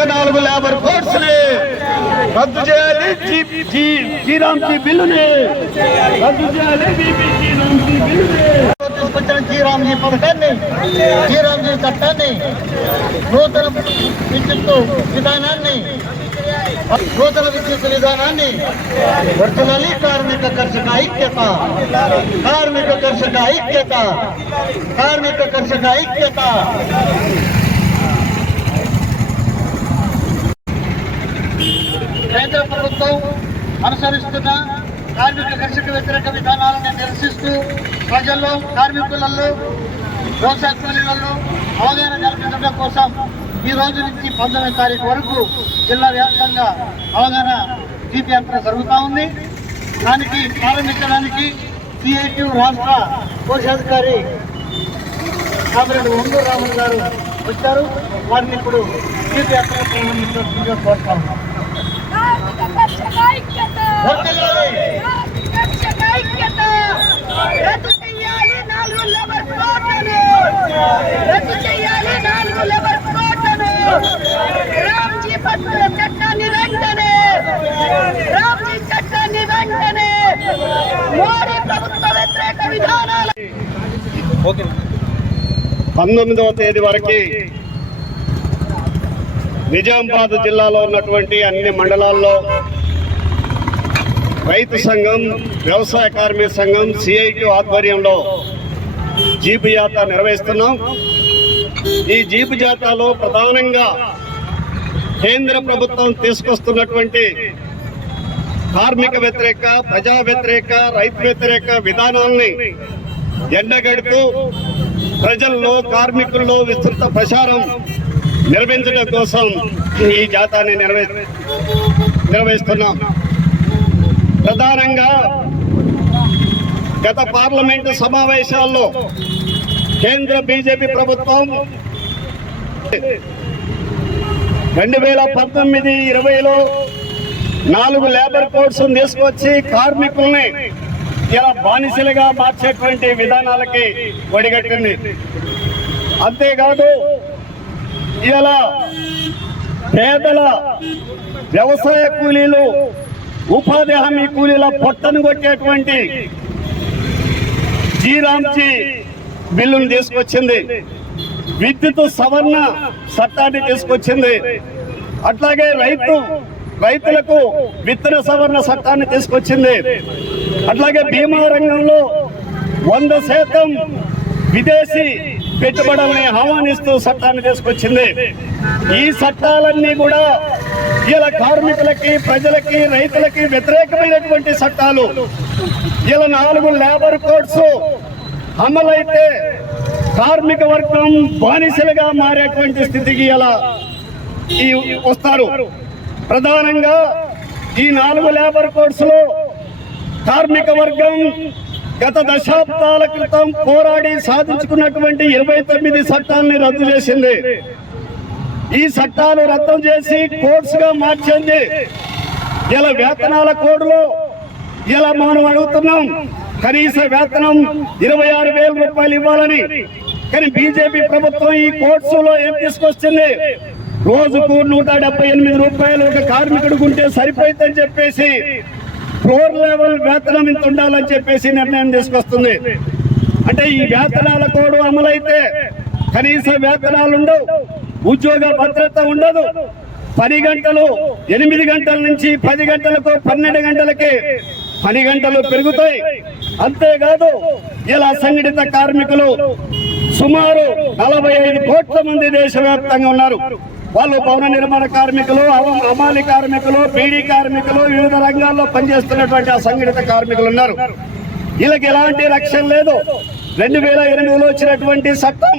ఇక నాలుగు లేబర్ కోడ్స్ని రద్దు చేయాలి జీ- జీ- జీరాంజీ బిల్లుని రద్దు చేయాలి బీపీ జీరాంజీ బిల్లుని తీసుకొచ్చిన జీరాంజీ పథకాన్ని జీరాంజీ చట్టాన్ని నూతన విద్యుత్ విధానాన్ని నూతన విద్యుత్ విధానాన్ని వర్తలాలి కార్మిక కర్షక ఐక్యత కార్మిక కర్షక ఐక్యత కార్మిక కర్షక ఐక్యత కేంద్ర ప్రభుత్వం అనుసరిస్తున్న కార్మిక కర్షక వ్యతిరేక విధానాలను నిరసిస్తూ ప్రజల్లో కార్మికులలో వ్యవసాయ కూలీలలో అవగాహన కల్పించడం కోసం ఈ రోజు నుంచి పంతొమ్మిది తారీఖు వరకు జిల్లా వ్యాప్తంగా అవగాహన జీప్ జరుగుతూ ఉంది. దానికి ప్రారంభించడానికి సిఐటి రాష్ట్ర కోశాధికారి కామరెడ్డి ఒంగూరు రామన్ గారు వచ్చారు. వారిని ఇప్పుడు జీప్ యాత్ర ప్రారంభించాల్సిందిగా కోరుతా ఉన్నాం. పంతొమ్మిదవ తేదీ వరకు నిజామాబాద్ జిల్లాలో ఉన్నటువంటి అన్ని మండలాల్లో రైతు సంఘం వ్యవసాయ కార్మిక సంఘం సిఐటి ఆధ్వర్యంలో జీపు జాతా నిర్వహిస్తున్నాం. ఈ జీపు జాతాలో ప్రధానంగా కేంద్ర ప్రభుత్వం తీసుకొస్తున్నటువంటి కార్మిక వ్యతిరేక ప్రజా వ్యతిరేక రైతు వ్యతిరేక విధానాల్ని ఎండగడుతూ ప్రజల్లో కార్మికుల్లో విస్తృత ప్రచారం నిర్వహించడం కోసం ఈ జాతాన్ని నిర్వహి నిర్వహిస్తున్నాం. ప్రధానంగా గత పార్లమెంటు సమావేశాల్లో కేంద్ర బీజేపీ ప్రభుత్వం రెండు వేల పంతొమ్మిది ఇరవైలో నాలుగు లేబర్ కోడ్స్ తీసుకొచ్చి కార్మికుల్ని ఇలా బానిసలుగా మార్చేటువంటి విధానాలకి ఒడిగట్టింది అంతేకాదు ఇలా పేదల వ్యవసాయ కూలీలు ఉపాధి హామీ కూలీల పొట్టను కొట్టేటువంటి జీరాంచి బిల్లును తీసుకొచ్చింది. విద్యుత్ సవరణ చట్టాన్ని తీసుకొచ్చింది. అట్లాగే రైతు రైతులకు విత్తన సవరణ చట్టాన్ని తీసుకొచ్చింది. అట్లాగే బీమా రంగంలో వంద శాతం విదేశీ పెట్టుబడుల్ని ఆహ్వానిస్తూ చట్టాన్ని తీసుకొచ్చింది. ఈ చట్టాలన్నీ కూడా ఇలా కార్మికులకి ప్రజలకి రైతులకి వ్యతిరేకమైనటువంటి చట్టాలు. ఇలా నాలుగు లేబర్ కోడ్స్ అమలైతే కార్మిక వర్గం బానిసలుగా మారేటువంటి స్థితికి ఇలా ఈ వస్తారు. ప్రధానంగా ఈ నాలుగు లేబర్ కోడ్స్లో కార్మిక వర్గం గత దశాబ్దాల క్రితం పోరాడి సాధించుకున్నటువంటి ఇరవై తొమ్మిది చట్టాలని రద్దు చేసింది. ఈ చట్టాలు రద్దు చేసి కోడ్స్గా మార్చింది. ఇలా వేతనాల కోడ్లో ఇలా మనం అడుగుతున్నాం కనీస వేతనం ఇరవై ఆరు వేల రూపాయలు ఇవ్వాలని. కానీ బీజేపీ ప్రభుత్వం ఈ కోర్సులో లో ఏం తీసుకొస్తుంది రోజుకు నూట డెబ్బై ఎనిమిది రూపాయలు ఒక కార్మికుడు ఉంటే సరిపోయిందని చెప్పేసి ఫ్లోర్ లెవెల్ వేతనం ఇంత ఉండాలని చెప్పేసి నిర్ణయం తీసుకొస్తుంది. అంటే ఈ వేతనాల కోడ్ అమలైతే కనీస వేతనాలు ఉండవు ఉద్యోగ భద్రత ఉండదు. పని గంటలు ఎనిమిది గంటల నుంచి పది గంటలకు పన్నెండు గంటలకి పని గంటలు పెరుగుతాయి. అంతేకాదు ఇలా సంఘటిత కార్మికులు సుమారు నలభై ఐదు కోట్ల మంది దేశవ్యాప్తంగా ఉన్నారు. వాళ్ళు భవన నిర్మాణ కార్మికులు అవ- అమాలి కార్మికులు బీడీ కార్మికులు వివిధ రంగాల్లో పనిచేస్తున్నటువంటి అసంఘటిత కార్మికులు ఉన్నారు. వీళ్ళకి ఎలాంటి రక్షణ లేదు. రెండు వేల ఎనిమిదిలో వచ్చినటువంటి చట్టం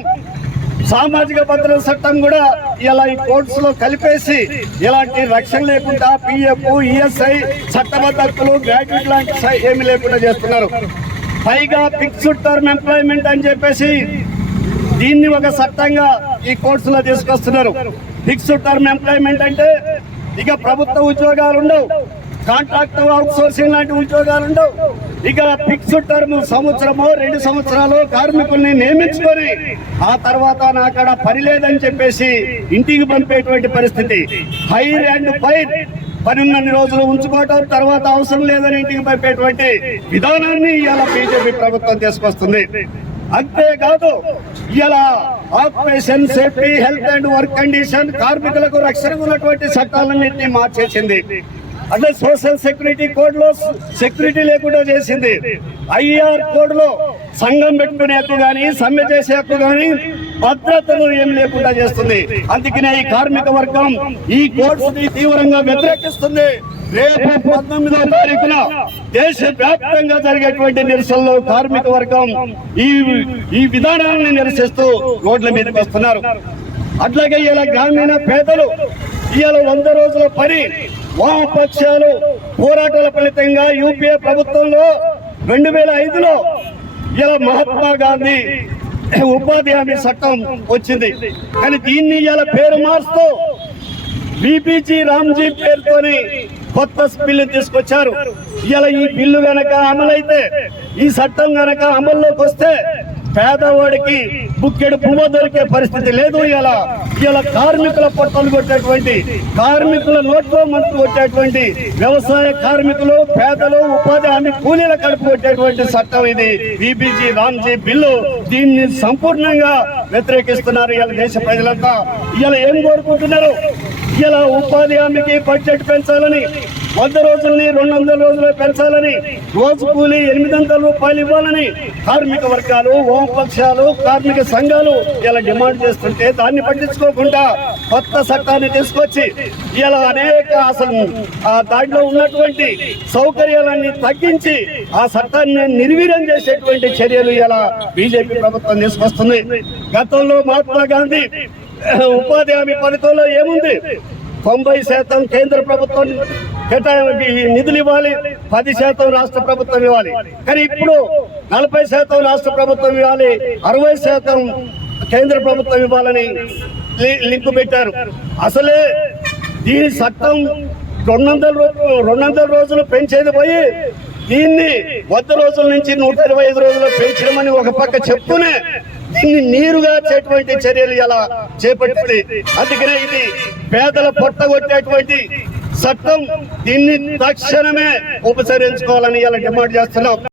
సామాజిక భద్రత చట్టం కూడా ఇలా ఈ కోర్ట్స్లో కలిపేసి ఇలాంటి రక్షణ లేకుండా పిఎఫ్ ఈఎస్ఐ చట్టబద్ధ హక్కులు గ్రాడ్యుయేట్ లాంటి ఏమి లేకుండా చేస్తున్నారు. పైగా ఫిక్స్డ్ టర్మ్ ఎంప్లాయ్మెంట్ అని చెప్పేసి దీన్ని ఒక చట్టంగా ఈ కోర్సులో తీసుకొస్తున్నారు. ఫిక్స్డ్ టర్మ్ ఎంప్లాయ్మెంట్ అంటే ఇక ప్రభుత్వ ఉద్యోగాలు ఉండవు. కాంట్రాక్ట్ అవుట్ సోర్సింగ్ లాంటి ఉద్యోగాలు ఉండవు. ఇక ఫిక్స్డ్ టర్మ్ సంవత్సరమో రెండు సంవత్సరాలు కార్మికుల్ని నియమించుకొని ఆ తర్వాత నాకడ పని లేదని చెప్పేసి ఇంటికి పంపేటువంటి పరిస్థితి. హైర్ అండ్ ఫైర్ పని రోజులు ఉంచుకోవటం తర్వాత అవసరం లేదని ఇంటికి పంపేటువంటి విధానాన్ని ఇవాళ బీజేపీ ప్రభుత్వం తీసుకొస్తుంది. అంతేకాదు ఇలా occupation safety health and work condition కార్మికులకు రక్షణ ఉన్నటువంటి చట్టాలన్నింటినీ మార్చేసింది. అంటే సోషల్ సెక్యూరిటీ కోడ్లో సెక్యూరిటీ లేకుండా చేసింది. ఐఆర్ కోడ్లో సంఘం పెట్టుకునే హక్కు కానీ సమ్మె చేసే హక్కు కానీ భద్రతను ఏం లేకుండా చేస్తుంది. అందుకనే ఈ కార్మిక వర్గం ఈ కోడ్స్ని తీవ్రంగా వ్యతిరేకిస్తుంది. రేపు పంతొమ్మిదో తారీఖున దేశ వ్యాప్తంగా జరిగేటువంటి నిరసనలో కార్మిక వర్గం ఈ ఈ విధానాలను నిరసిస్తూ రోడ్ల మీదకి వస్తున్నారు. అట్లాగే ఇలా గ్రామీణ పేదలు ఇవాళ వంద రోజుల పని వామపక్షాలు పోరాటాల ఫలితంగా యూపీఏ ప్రభుత్వంలో రెండు వేల ఐదులో ఇలా మహాత్మా గాంధీ ఉపాధి హామీ చట్టం వచ్చింది. కానీ దీన్ని ఇలా పేరు మారుస్తూ బీపీజీ రామ్జీ పేరుతోని కొత్త బిల్లు తీసుకొచ్చారు. ఇలా ఈ బిల్లు గనక అమలైతే ఈ చట్టం గనక అమల్లోకి వస్తే పేదవాడికి బుక్కెడు పువ్వు దొరికే పరిస్థితి లేదు ఇలా ఇలా కార్మికుల పొట్టలు కొట్టేటువంటి కార్మికుల నోట్లో మనకు కొట్టేటువంటి వ్యవసాయ కార్మికులు పేదలు ఉపాధి హామీ కూలీల కడుపు కొట్టేటువంటి చట్టం ఇది. బీబీజీ రామ్జీ బిల్లు దీన్ని సంపూర్ణంగా వ్యతిరేకిస్తున్నారు ఇలా దేశ ప్రజలంతా. ఇలా ఏం కోరుకుంటున్నారు? ఇలా ఉపాధి హామీకి బడ్జెట్ పెంచాలని వంద రోజుల్ని రెండు వందల రోజులు పెంచాలని రోజు కూలి ఎనిమిది వందల రూపాయలు ఇవ్వాలని కార్మిక వర్గాలు వామపక్షాలు కార్మిక సంఘాలు ఇలా డిమాండ్ చేస్తుంటే దాన్ని పట్టించుకోకుండా కొత్త చట్టాన్ని తీసుకొచ్చి ఇలా అనేక అసలు ఆ దాంట్లో ఉన్నటువంటి సౌకర్యాలన్నీ తగ్గించి ఆ చట్టాన్ని నిర్వీర్యం చేసేటువంటి చర్యలు ఇలా బీజేపీ ప్రభుత్వం తీసుకొస్తుంది. గతంలో మహాత్మా గాంధీ ఉపాధి హామీ పథకంలో ఏముంది? తొంభై శాతం కేంద్ర ప్రభుత్వం నిధులు ఇవ్వాలి. పది శాతం రాష్ట్ర ప్రభుత్వం ఇవ్వాలి. కానీ ఇప్పుడు నలభై శాతం రాష్ట్ర ప్రభుత్వం ఇవ్వాలి. అరవై శాతం కేంద్ర ప్రభుత్వం ఇవ్వాలని లి- లింకు పెట్టారు. అసలే దీని చట్టం రెండు వందల రూ- రెండు వందల రోజులు పెంచేది పోయి దీన్ని వంద రోజుల నుంచి నూట ఇరవై ఐదు రోజులు పెంచడమని ఒక పక్క చెప్తూనే దీన్ని నీరుగా చేటువంటి చర్యలు ఇలా చేపట్టింది. అందుకనే ఇది పేదల పొట్టగొట్టేటువంటి చట్టం దీన్ని తక్షణమే ఉపసరించుకోవాలని ఇలా డిమాండ్ చేస్తున్నాం.